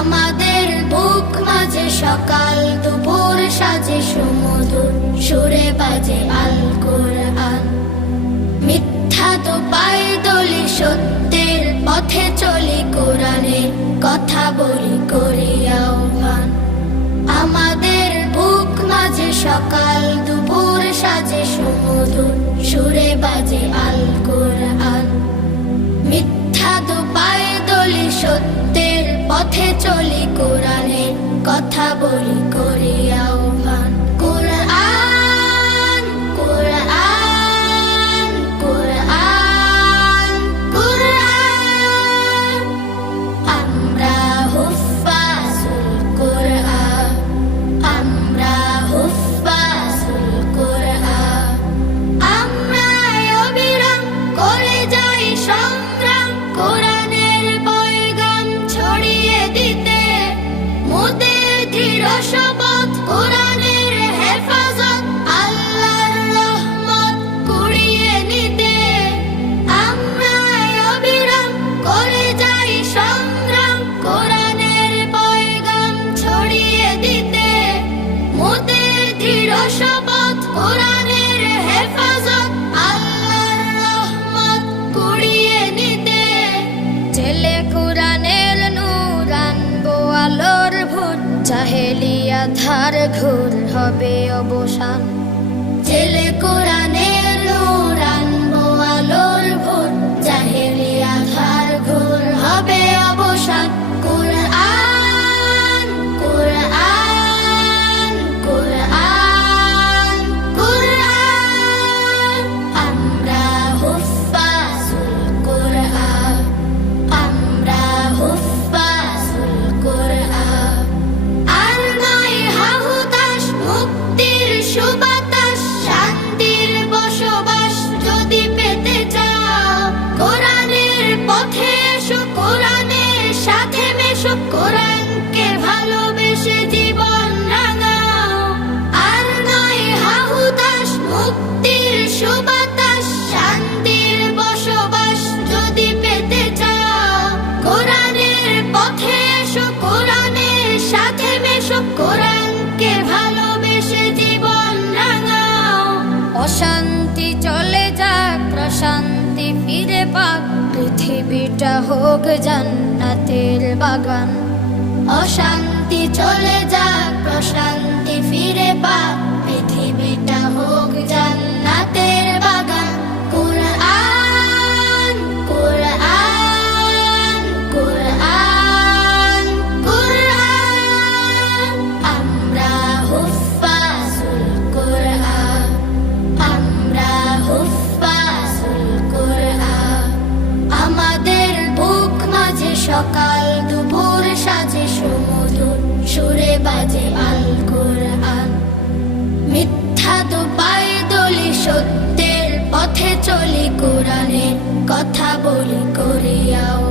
আমাদের বুক মাঝে সকাল দুপুর সাজে সুমধুর সুরে বাজে আল কোরআন। মিথ্যা তো পায়ে দলি সত্যের পথে চলি কোরআনের কথা বলি করি আহ্বান। আমাদের বুক মাঝে সকাল দুপুর সাজে সুমধুর সুরে বাজে আল কোরআন। মিথ্যা তো পায়ে দলি সত্যের পথে চলি কোরআনের কথা বলি করি আহ্বান। কোরআন কোরআন কোরআন কোরআন, আমরা হুফাজুল কোরআন, আমরা হুফাজুল কোরআন। আমরা অবিরাম করে যাই সংগ্রাম কোরআনের পয়গাম ছড়িয়ে দিতে। মোদের দৃঢ় শপথ কোরআনের হেফাজত, আল্লাহর রহমত কুড়িয়ে নিতে। আমরা অবিরাম করে যাই সংগ্রাম কোরআনের পয়গাম ছড়িয়ে দিতে। মোদের দৃঢ় শপথ কোরআনের হেফাজত, আল্লাহর রহমত কুড়িয়ে নিতে। ছেলে কোরআনের নূর আনবো আলোর ভোর, জাহেলিয়া ধার ঘোর হবে অবসান। ছেলে কোরআনের নূর আনবো আলোর ভোর, জাহেলিয়া ধার ঘোর হবে অবসান। কোরআন কোরআন কোরআন কোরআন, আমরা হুফাজুল কোরআন, আমরা হুফাজুল কোরআন। আর নয় হাহুতাশ, মুক্তির সুবাতাস, শান্তির বসবাস যদি পেতে চাও, কোরআনের পথে এসো, কোরআনের সাথে মেশো, কোরআনকে ভালোবেসে জীবন রাঙাও। আর নয় হাহুতাশ, মুক্তির সুবাতাস, শান্তির বসবাস যদি পেতে চাও, কোরআনের পথে এসো, কোরআনের সাথে মেশো, কোরআনকে ভালোবেসে জীবন রাঙাও। অশান্তি চলে যাক, প্রশান্তি ফিরে পাক, পৃথিবীটা হোক জান্নাতের বাগান। অশান্তি চলে যাক, প্রশান্তি ফিরে পাক, পৃথিবীটা হোক জান্নাতের বাগান। কোরআন কোরআন কোরআন কোরআন, আমরা হুফাজুল কোরআন, আমরা হুফাজুল কোরআন। আমাদের বুক মাঝে সকাল দুপুর সাজে সুমধুর সুরে বাজে আল কোরআন। মিথ্যা তো পায়ে দলি সত্যের পথে চলি কোরআনের কথা বলি করি আহ্বান।